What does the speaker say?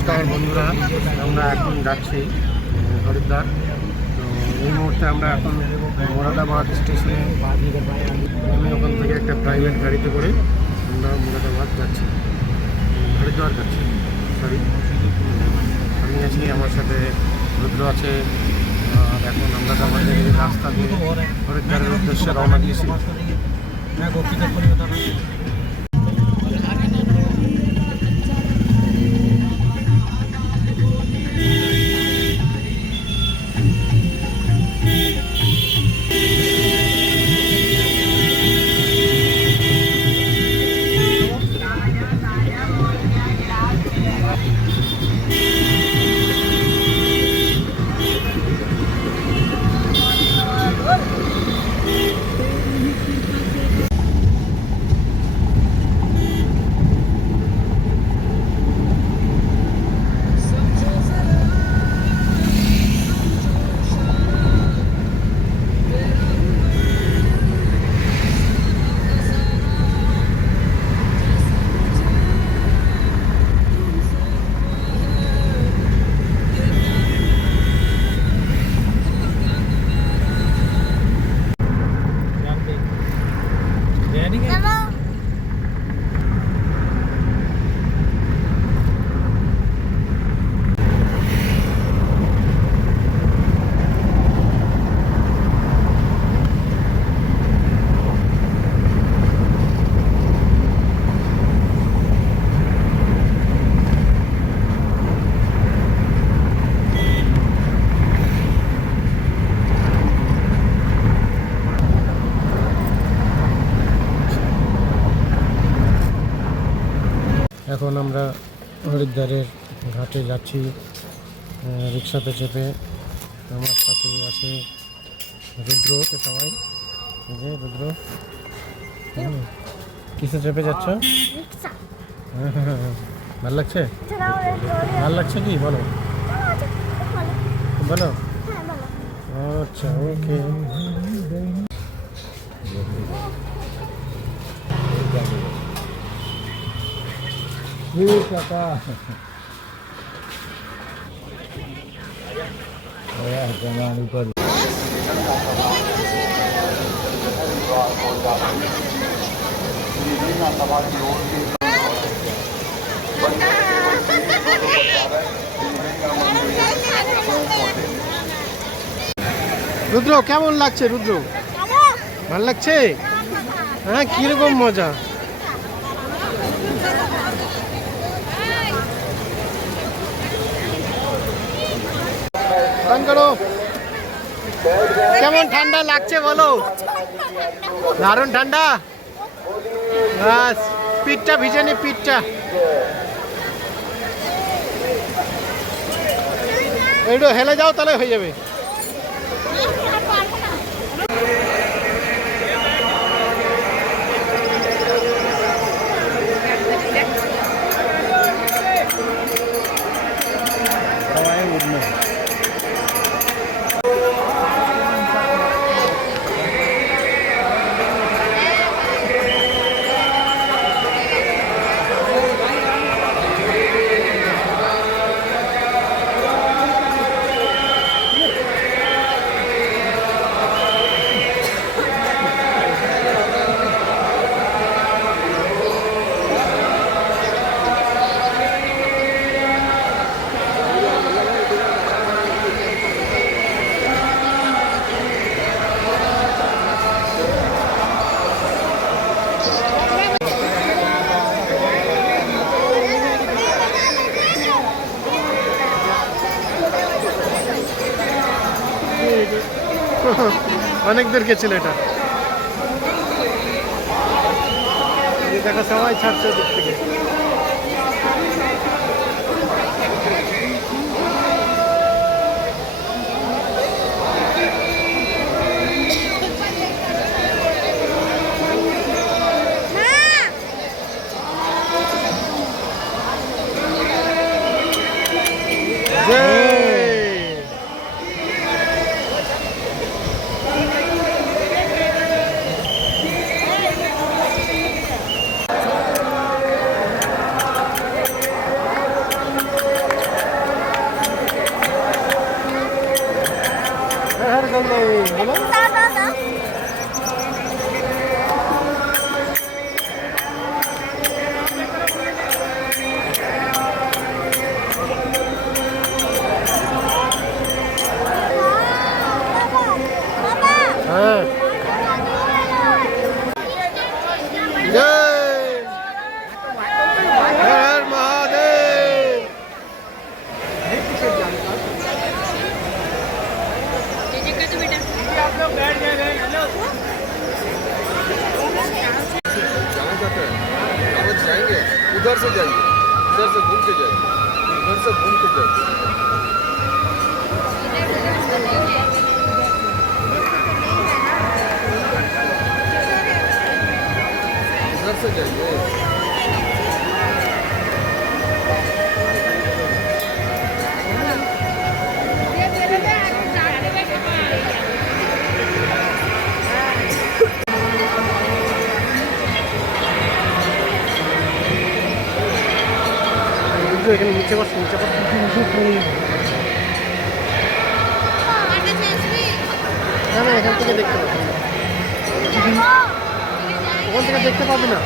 নমস্কার বন্ধুরা, আমরা এখন যাচ্ছি হরিদ্বার। তো এই মুহূর্তে আমরা এখন মোরাদাবাদ স্টেশনে নেমে ওখান থেকে একটা প্রাইভেট গাড়িতে করে আমরা মোরাদাবাদ যাচ্ছি, হরিদ্বার যাচ্ছি। সরি, আমি আছি, আমার সাথে রুদ্র আছে। আর এখন আমরা আমাদের রাস্তা দিয়ে হরিদ্বারের উদ্দেশ্যে রওনা দিয়েছি। এখন আমরা হরিদ্বারের ঘাটে যাচ্ছি রিক্সাতে চেপে। আমার সাথে আছে রুদ্র, সবাই যে রুদ্র। কিসে চেপে যাচ্ছ? ভাল লাগছে? ভাল লাগছে কি বলো বলো। আচ্ছা, ওকে। কাকা রুদ্র, কেমন লাগছে? রুদ্র, ভাল লাগছে? হ্যাঁ, কিরকম মজা? কেমন ঠান্ডা লাগছে বলো? দারুণ ঠান্ডা। বাস, পিঠটা ভিজে নি, পিঠটা একটু হেলে যাও, তাহলে হয়ে যাবে। অনেক দূর গেছিল এটা। দেখা সবাই ছাড়ছে ওদিক থেকে। इधर से जाइए, इधर से घूम के जाइए, इधर से घूम के जाइए। इधर से जाइए। এখানে নিচে বসে না না এখান থেকে দেখতে পাবো ওখান থেকে দেখতে পাবি না